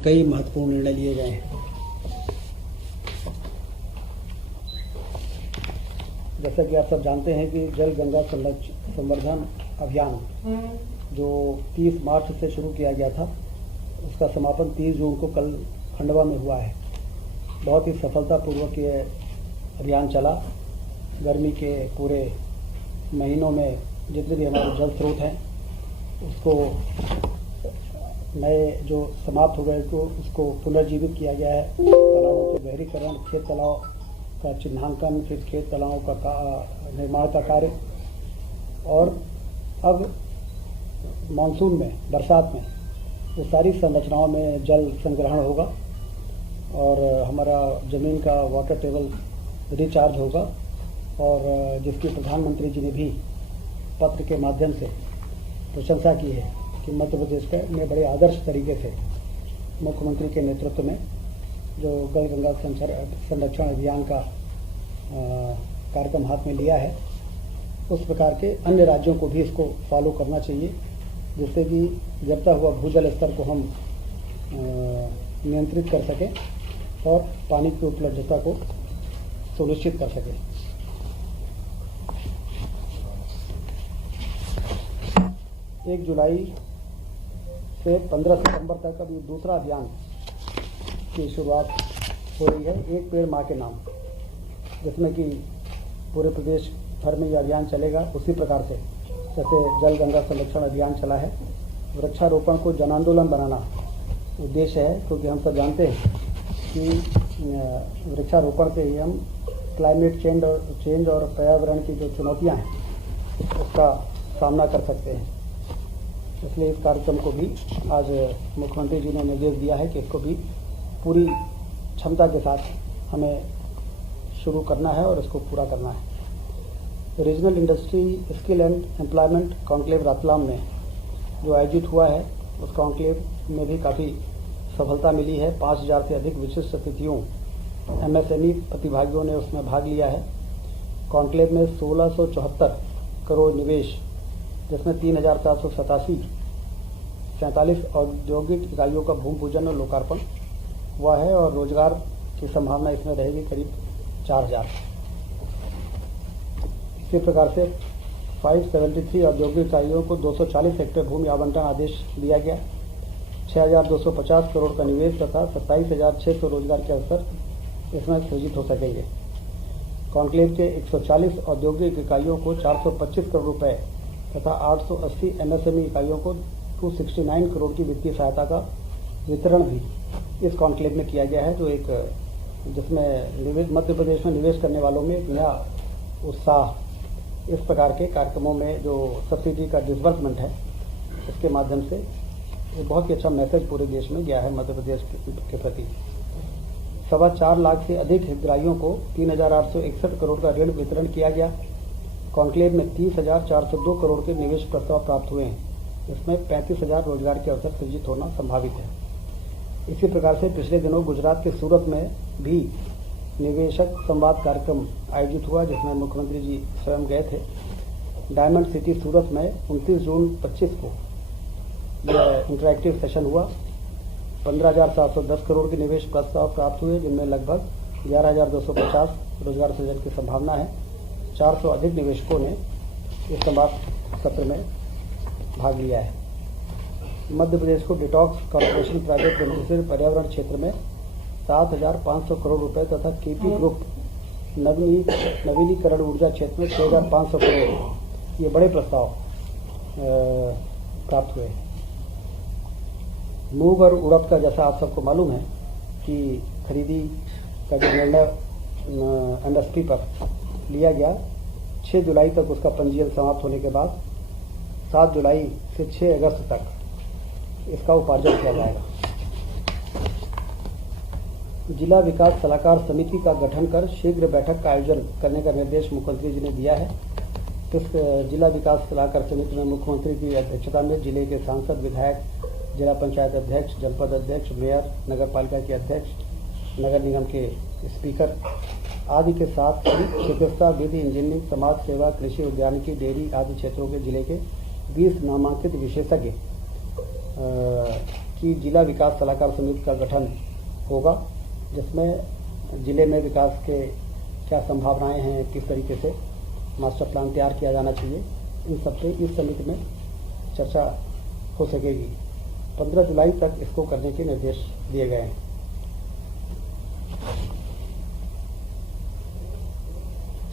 कई महत्वपूर्ण निर्णय लिए गए हैं। जैसा कि आप सब जानते हैं कि जल गंगा संवर्धन अभियान जो 30 मार्च से शुरू किया गया था, उसका समापन 30 जून को कल खंडवा में हुआ है। बहुत ही सफलतापूर्वक ये अभियान चला। गर्मी के पूरे महीनों में जितने भी हमारे जल स्रोत हैं उसको नए जो समाप्त हो गए को उसको पुनर्जीवित किया गया है। तालाबों के गहरीकरण, खेत तालाब का चिन्हांकन, फिर खेत तालाबों का निर्माण का कार्य, और अब मानसून में, बरसात में वो सारी संरचनाओं में जल संग्रहण होगा और हमारा ज़मीन का वाटर टेबल रिचार्ज होगा। और जिसकी प्रधानमंत्री जी ने भी पत्र के माध्यम से प्रशंसा की है कि मध्य प्रदेश में बड़े आदर्श तरीके से मुख्यमंत्री के नेतृत्व में जो जल गंगा संरक्षण अभियान का कार्यक्रम हाथ में लिया है, उस प्रकार के अन्य राज्यों को भी इसको फॉलो करना चाहिए, जिससे कि गिरता हुआ भूजल स्तर को हम नियंत्रित कर सकें और पानी की उपलब्धता को सुनिश्चित कर सकें। 1 जुलाई से 15 सितंबर तक अभी दूसरा अभियान की शुरुआत हो रही है, एक पेड़ माँ के नाम, जिसमें कि पूरे प्रदेश भर में यह अभियान चलेगा। उसी प्रकार से जैसे जल गंगा संरक्षण अभियान चला है, वृक्षारोपण को जन आंदोलन बनाना उद्देश्य है, क्योंकि हम सब जानते हैं कि वृक्षारोपण से ही हम क्लाइमेट चेंज और पर्यावरण की जो चुनौतियाँ हैं उसका सामना कर सकते हैं। इसलिए इस कार्यक्रम को भी आज मुख्यमंत्री जी ने निर्देश दिया है कि इसको भी पूरी क्षमता के साथ हमें शुरू करना है और इसको पूरा करना है। Regional industry skill and employment conclave Ratlam में जो आयोजित हुआ है, उस कॉन्क्लेव में भी काफ़ी सफलता मिली है। 5000 से अधिक विशिष्ट अतिथियों, MSME प्रतिभागियों ने उसमें भाग लिया है। कॉन्क्लेव में 1674 करोड़ निवेश, जिसमें 3787 औद्योगिक इकाइयों का भूमि पूजन और लोकार्पण हुआ है, और रोजगार की संभावना इसमें रहेगी करीब 4000। इसी प्रकार से 573 औद्योगिक इकाइयों को 240 हेक्टेयर भूमि आवंटन आदेश दिया गया। 6250 करोड़ का निवेश तथा 27600 रोजगार के अवसर इसमें सृजित हो सकेंगे। कॉन्क्लेव के 140 औद्योगिक इकाइयों को 425 करोड़ रुपए तथा 880 MSME इकाइयों को 269 करोड़ की वित्तीय सहायता का वितरण भी इस कॉन्क्लेव में किया गया है, जो एक जिसमें मध्य प्रदेश में निवेश करने वालों में एक नया उत्साह, इस प्रकार के कार्यक्रमों में जो सब्सिडी का डिसबर्समेंट है, इसके माध्यम से एक बहुत ही अच्छा मैसेज पूरे देश में गया है मध्य प्रदेश के प्रति। 4.25 लाख से अधिक हितग्राहियों को 3861 करोड़ का ऋण वितरण किया गया। कॉन्क्लेव में 30,402 करोड़ के निवेश प्रस्ताव प्राप्त हुए हैं, इसमें 35,000 रोजगार के अवसर सृजित होना संभावित है। इसी प्रकार से पिछले दिनों गुजरात के सूरत में भी निवेशक संवाद कार्यक्रम आयोजित हुआ, जिसमें मुख्यमंत्री जी स्वयं गए थे। डायमंड सिटी सूरत में 29 जून 25 को यह इंटरैक्टिव सेशन हुआ। 15,710 करोड़ के निवेश प्रस्ताव प्राप्त हुए, जिनमें लगभग 11,250 रोजगार सृजन की संभावना है। 400 अधिक निवेशकों ने इस संवाद सत्र में भाग लिया है। मध्य प्रदेश को डिटॉक्स कॉर्पोरेशन प्राइवेट लिमिटेड से पर्यावरण क्षेत्र में 7,500 करोड़ रुपए तथा केपी ग्रुप नवीनीकरण ऊर्जा क्षेत्र में 6,500 करोड़, ये बड़े प्रस्ताव प्राप्त हुए। मूंग और उड़द का, जैसा आप सबको मालूम है कि खरीदी का जो निर्णय MSP पर लिया गया, 6 जुलाई तक उसका पंजीयन समाप्त होने के बाद 7 जुलाई से 6 अगस्त तक इसका उपार्जन किया जाएगा। जिला विकास सलाहकार समिति का गठन कर शीघ्र बैठक का आयोजन करने का निर्देश मुख्यमंत्री जी ने दिया है। इस जिला विकास सलाहकार समिति में मुख्यमंत्री की अध्यक्षता में जिले के सांसद, विधायक, जिला पंचायत अध्यक्ष, जनपद अध्यक्ष, मेयर, नगर पालिका के अध्यक्ष, नगर निगम के स्पीकर आदि के साथ ही चिकित्सा, विधि, इंजीनियरिंग, समाज सेवा, कृषि, उद्यानिकी, डेयरी आदि क्षेत्रों के जिले के 20 नामांकित विशेषज्ञ कि जिला विकास सलाहकार समिति का गठन होगा, जिसमें जिले में विकास के क्या संभावनाएं हैं, किस तरीके से मास्टर प्लान तैयार किया जाना चाहिए, इन सब पे इस समिति में चर्चा हो सकेगी। 15 जुलाई तक इसको करने के निर्देश दिए गए हैं।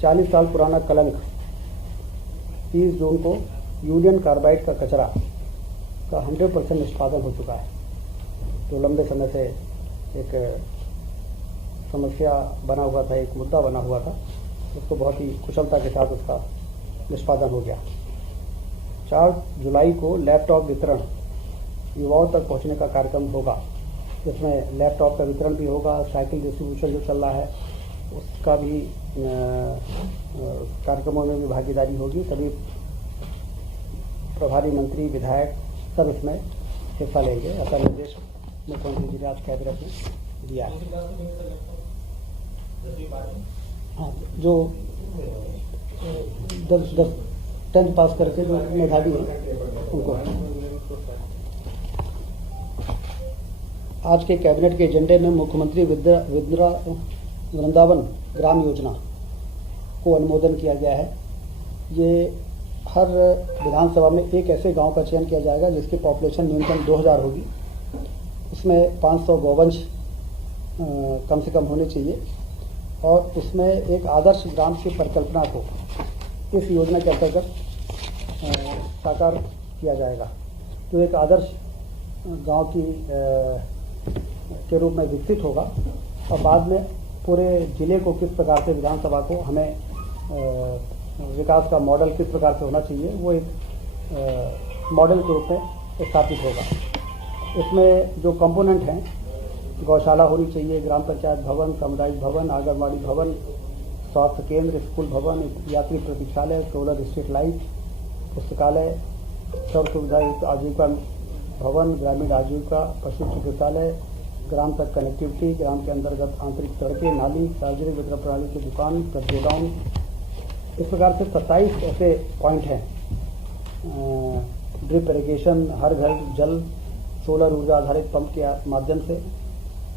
चालीस साल पुराना कलंक 30 जून को यूनियन कार्बाइड का कचरा का 100% निष्पादन हो चुका है। तो लंबे समय से एक समस्या बना हुआ था, एक मुद्दा बना हुआ था, उसको बहुत ही कुशलता के साथ उसका निष्पादन हो गया। 4 जुलाई को लैपटॉप वितरण युवाओं तक पहुंचने का कार्यक्रम होगा, जिसमें लैपटॉप का वितरण भी होगा, साइकिल डिस्ट्रीब्यूशन जो चल रहा है उसका भी कार्यक्रमों में भी भागीदारी होगी। सभी प्रभारी मंत्री, विधायक सब इसमें हिस्सा लेंगे। ऐसा निर्देश मुख्यमंत्री जी ने आज कैबिनेट में दिया है। हाँ, जो 10th पास करके जो मेधावी हैं उनको। आज के कैबिनेट के एजेंडे में मुख्यमंत्री वृंदावन ग्राम योजना को अनुमोदन किया गया है। ये हर विधानसभा में एक ऐसे गांव का चयन किया जाएगा जिसकी पॉपुलेशन न्यूनतम 2000 होगी। उसमें 500 गौवंश कम से कम होने चाहिए और उसमें एक आदर्श ग्राम की परिकल्पना को इस योजना के अंतर्गत साकार किया जाएगा। तो एक आदर्श गांव की के रूप में विकसित होगा और बाद में पूरे जिले को किस प्रकार से, विधानसभा को हमें विकास का मॉडल किस प्रकार से होना चाहिए, वो एक मॉडल के रूप में स्थापित होगा। इसमें जो कंपोनेंट हैं, गौशाला होनी चाहिए, ग्राम पंचायत भवन, सामुदायिक भवन, आंगनबाड़ी भवन, स्वास्थ्य केंद्र, स्कूल भवन, यात्री प्रतीक्षालय, सोलर स्ट्रीट लाइट, पुस्तकालय, सर्व सुविधा युक्त आजीविका भवन, ग्रामीण आजीविका, पशु चिकित्सालय, ग्राम तक कनेक्टिविटी, ग्राम के अंतर्गत आंतरिक सड़कें, नाली, सार्वजनिक वितरण प्रणाली की दुकान, गोडाउन। इस प्रकार से 27 ऐसे पॉइंट हैं। ड्रिप इरिगेशन, हर घर जल, सोलर ऊर्जा आधारित पंप के माध्यम से,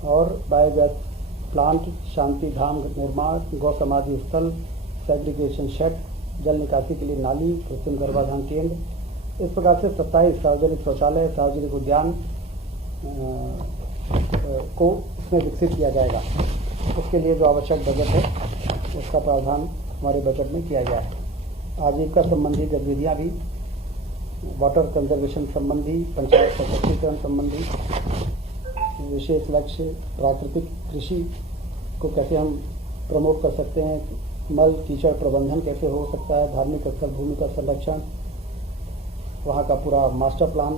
और बायोगैस प्लांट, शांति धाम निर्माण, गौ समाधि स्थल, सेग्रीगेशन शेड, जल निकासी के लिए नाली, कृत्रिम गर्भाधान केंद्र। इस प्रकार से 27 सार्वजनिक शौचालय, सार्वजनिक उद्यान को इसमें विकसित किया जाएगा। उसके लिए जो आवश्यक बजट है उसका प्रावधान हमारे बजट में किया गया है। आजीविका संबंधी गतिविधियाँ भी, वाटर कंजर्वेशन संबंधी, पंचायत सशक्तिकरण संबंधी, विशेष लक्ष्य, प्राकृतिक कृषि को कैसे हम प्रमोट कर सकते हैं, मल कीचड़ प्रबंधन कैसे हो सकता है, धार्मिक स्थल भूमि का संरक्षण, वहाँ का पूरा मास्टर प्लान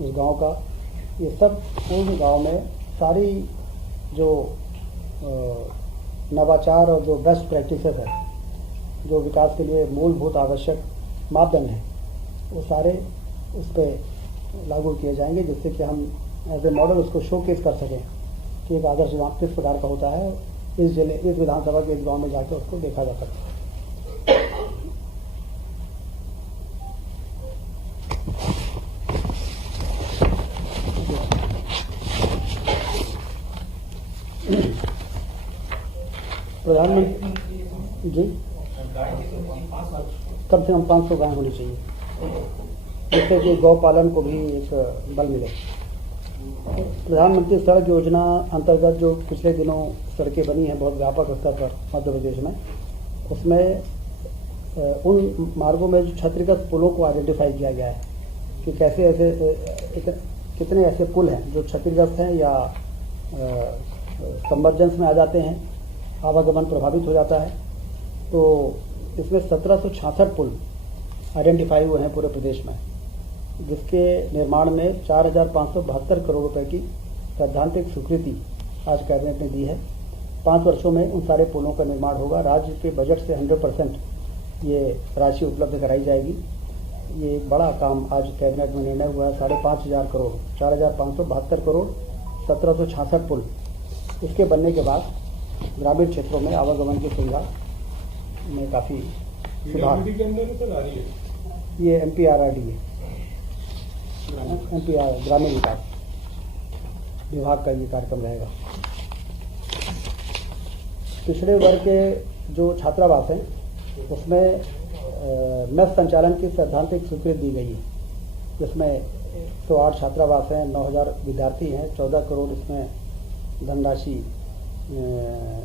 उस गांव का, ये सब पूर्ण गांव में सारी जो नवाचार और जो बेस्ट प्रैक्टिसेस है, जो विकास के लिए मूलभूत आवश्यक मापदंड हैं, वो सारे उस पर लागू किए जाएंगे, जिससे कि हम एज ए मॉडल उसको शोकेस कर सकें कि एक आदर्श गाँव किस प्रकार का होता है। इस जिले, इस विधानसभा के इस गाँव में जाकर उसको देखा जा सकता है। प्रधानमंत्री जी, कम से कम 500 गाय होनी चाहिए, जिससे कि गौ पालन को भी एक बल मिले। प्रधानमंत्री सड़क योजना अंतर्गत जो पिछले दिनों सड़कें बनी हैं बहुत व्यापक स्तर पर मध्य प्रदेश में, उसमें उन मार्गों में जो क्षतिग्रस्त पुलों को आइडेंटिफाई किया गया है कि कैसे ऐसे कितने ऐसे पुल हैं जो क्षतिग्रस्त हैं या सबमर्जेंस में आ जाते हैं, आवागमन प्रभावित हो जाता है। तो इसमें 1766 पुल आइडेंटिफाई हुए हैं पूरे प्रदेश में, जिसके निर्माण में 4572 करोड़ रुपए की सैद्धांतिक स्वीकृति आज कैबिनेट ने दी है। 5 वर्षों में उन सारे पुलों का निर्माण होगा। राज्य के बजट से 100% ये राशि उपलब्ध कराई जाएगी। ये एक बड़ा काम आज कैबिनेट में निर्णय हुआ है। 5,500 करोड़, 4,572 करोड़, 1766 पुल। इसके बनने के बाद ग्रामीण क्षेत्रों में आवागमन की सुविधा में काफ़ी सुधार। ये MPRRD है, MPR ग्रामीण विकास। विभाग का ये कार्यक्रम रहेगा। पिछड़े वर्ग के जो छात्रावास हैं उसमें मेस संचालन की सैद्धांतिक स्वीकृति दी गई है, जिसमें 108 छात्रावास हैं, 9000 विद्यार्थी हैं, 14 करोड़ इसमें धनराशि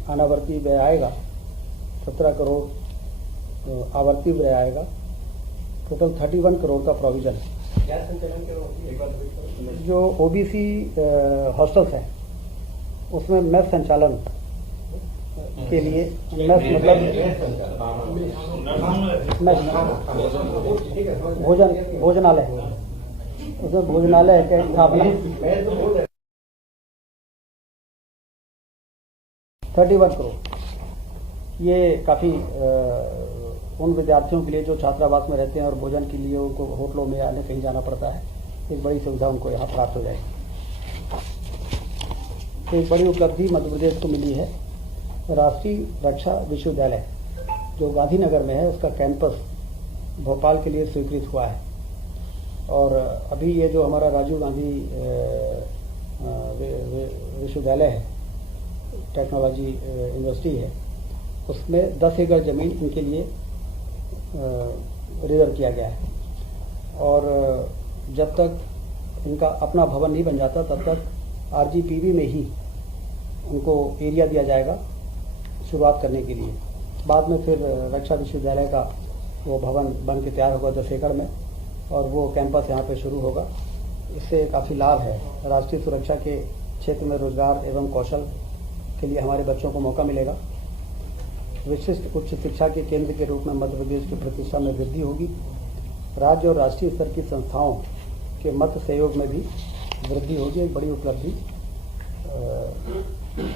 अनावर्ती व्यय आएगा, 17 करोड़ आवर्ती व्यय आएगा, टोटल 31 करोड़ का प्रोविजन है। क्या संचालन के जो ओबीसी हॉस्टल्स हैं उसमें मेस संचालन के लिए मेस मतलब भोजनालय, उसमें भोजनालय के स्थापना 31 करोड़। ये काफ़ी उन विद्यार्थियों के लिए जो छात्रावास में रहते हैं और भोजन के लिए उनको होटलों में आने कहीं जाना पड़ता है, एक बड़ी सुविधा उनको यहाँ प्राप्त हो जाएगी। एक बड़ी उपलब्धि मध्य प्रदेश को मिली है। राष्ट्रीय रक्षा विश्वविद्यालय जो गांधीनगर में है उसका कैंपस भोपाल के लिए स्वीकृत हुआ है। और अभी ये जो हमारा राजीव गांधी विश्वविद्यालय है, टेक्नोलॉजी यूनिवर्सिटी है, उसमें 10 एकड़ ज़मीन इनके लिए रिजर्व किया गया है। और जब तक इनका अपना भवन नहीं बन जाता तब तक आरजीपीवी में ही उनको एरिया दिया जाएगा शुरुआत करने के लिए। बाद में फिर रक्षा विश्वविद्यालय का वो भवन बन के तैयार होगा 10 एकड़ में, और वो कैंपस यहाँ पे शुरू होगा। इससे काफ़ी लाभ है। राष्ट्रीय सुरक्षा के क्षेत्र में रोजगार एवं कौशल के लिए हमारे बच्चों को मौका मिलेगा। विशिष्ट उच्च शिक्षा के केंद्र के रूप में मध्य प्रदेश की प्रतिष्ठा में वृद्धि होगी। राज्य और राष्ट्रीय स्तर की संस्थाओं के मत सहयोग में भी वृद्धि होगी। एक बड़ी उपलब्धि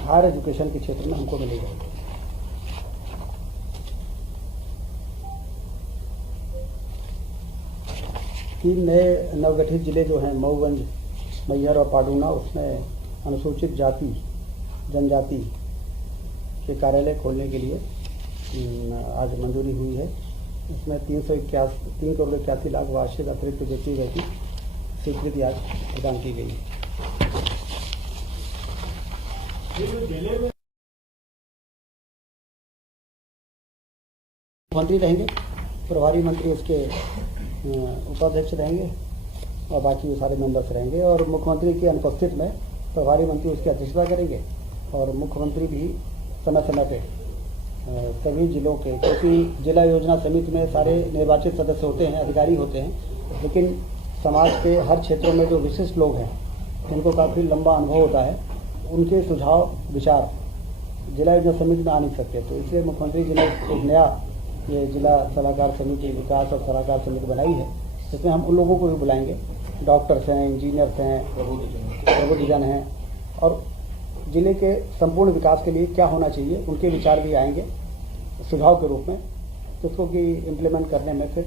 हायर एजुकेशन के क्षेत्र में हमको मिलेगी। 3 नए नवगठित जिले जो हैं मऊगंज, मैहर और पाडूना, उसमें अनुसूचित जाति जनजाति के कार्यालय खोलने के लिए आज मंजूरी हुई है। इसमें 3 करोड़ 81 लाख वार्षिक अतिरिक्त वित्तीय व्यय की स्वीकृति आज प्रदान की गई है। मंत्री रहेंगे, प्रभारी मंत्री उसके उपाध्यक्ष रहेंगे और बाकी सारे मेंबर्स रहेंगे। और मुख्यमंत्री की अनुपस्थित में प्रभारी मंत्री उसकी अध्यक्षता करेंगे। और मुख्यमंत्री भी समय समय पे सभी जिलों के, क्योंकि जिला योजना समिति में सारे निर्वाचित सदस्य होते हैं, अधिकारी होते हैं, लेकिन समाज के हर क्षेत्रों में जो विशिष्ट लोग हैं जिनको काफ़ी लंबा अनुभव होता है, उनके सुझाव विचार जिला योजना समिति में आ नहीं सकते। तो इसलिए मुख्यमंत्री जी ने एक नया ये जिला सलाहकार समिति, विकास और सलाहकार समिति बनाई है। इसमें हम उन लोगों को भी बुलाएंगे, डॉक्टर्स हैं, इंजीनियर्स हैं, प्रबुद्धजन हैं, और जिले के संपूर्ण विकास के लिए क्या होना चाहिए उनके विचार भी आएंगे सुझाव के रूप में, जिसको कि इम्प्लीमेंट करने में फिर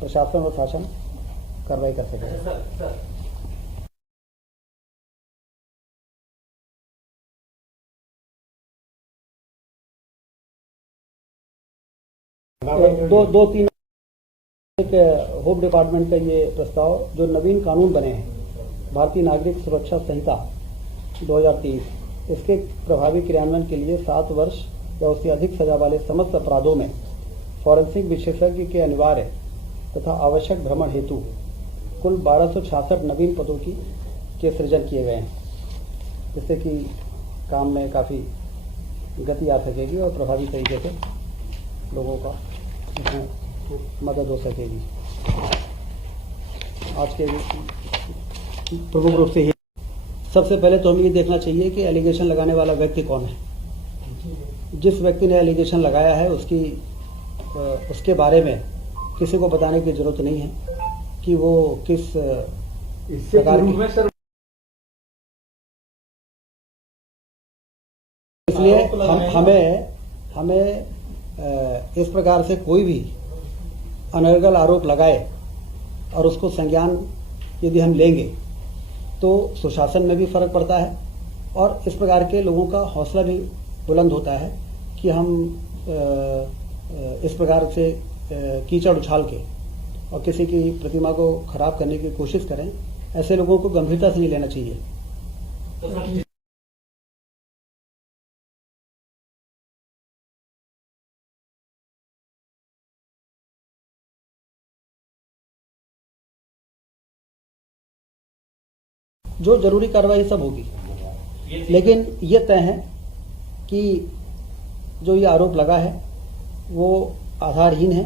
प्रशासन और शासन कार्रवाई कर सकेगा। दो तीन एक होम डिपार्टमेंट का ये प्रस्ताव, जो नवीन कानून बने हैं भारतीय नागरिक सुरक्षा संहिता 2023, इसके प्रभावी क्रियान्वयन के लिए 7 वर्ष या उससे अधिक सजा वाले समस्त अपराधों में फॉरेंसिक विशेषज्ञ के अनिवार्य तथा आवश्यक भ्रमण हेतु कुल 1266 नवीन पदों के सृजन किए गए हैं, जिससे कि काम में काफ़ी गति आ सकेगी और प्रभावी तरीके से लोगों का मदद हो सकेगी। आज के प्रमुख रूप से सबसे पहले तो हमें ये देखना चाहिए कि एलिगेशन लगाने वाला व्यक्ति कौन है। जिस व्यक्ति ने एलिगेशन लगाया है उसके बारे में किसी को बताने की जरूरत नहीं है कि वो किस प्रकार की। इसलिए हमें इस प्रकार से कोई भी अनर्गल आरोप लगाए और उसको संज्ञान यदि हम लेंगे तो सुशासन में भी फर्क पड़ता है और इस प्रकार के लोगों का हौसला भी बुलंद होता है कि हम इस प्रकार से कीचड़ उछाल के और किसी की प्रतिमा को खराब करने की कोशिश करें। ऐसे लोगों को गंभीरता से नहीं लेना चाहिए। तो सर जो जरूरी कार्रवाई सब होगी, लेकिन ये तय है कि जो ये आरोप लगा है वो आधारहीन है,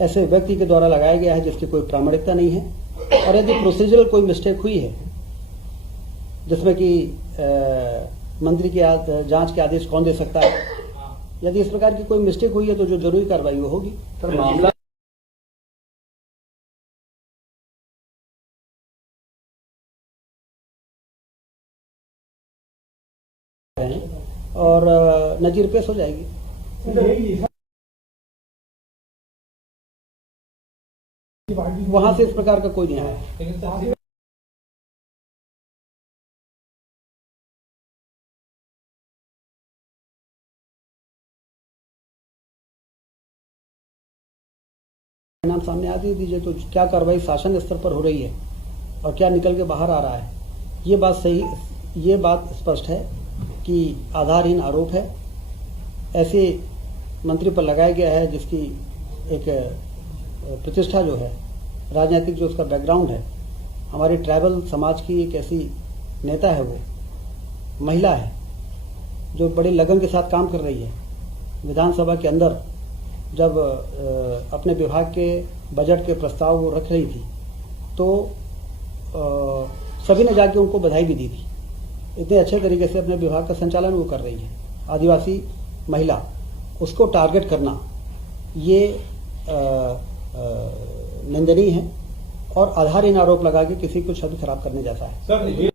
ऐसे व्यक्ति के द्वारा लगाया गया है जिसकी कोई प्रामाणिकता नहीं है। और यदि प्रोसीजरल कोई मिस्टेक हुई है जिसमें कि मंत्री के जांच के आदेश कौन दे सकता है, यदि इस प्रकार की कोई मिस्टेक हुई है तो जो जरूरी कार्रवाई वो होगी। सर मामला और नजीर पेश हो जाएगी। वहां से इस प्रकार का कोई नहीं आया। नाम सामने आ दीजिए तो क्या कार्रवाई शासन स्तर पर हो रही है और क्या निकल के बाहर आ रहा है, ये बात स्पष्ट है कि आधारहीन आरोप है। ऐसे मंत्री पर लगाया गया है जिसकी एक प्रतिष्ठा जो है, राजनीतिक जो उसका बैकग्राउंड है, हमारे ट्राइबल समाज की एक ऐसी नेता है, वो महिला है जो बड़े लगन के साथ काम कर रही है। विधानसभा के अंदर जब अपने विभाग के बजट के प्रस्ताव वो रख रही थी तो सभी ने जाके उनको बधाई भी दी थी। इतने अच्छे तरीके से अपने विभाग का संचालन वो कर रही है। आदिवासी महिला, उसको टारगेट करना ये निंदनीय है और आधारहीन आरोप लगा के किसी को छवि खराब करने जैसा है। सर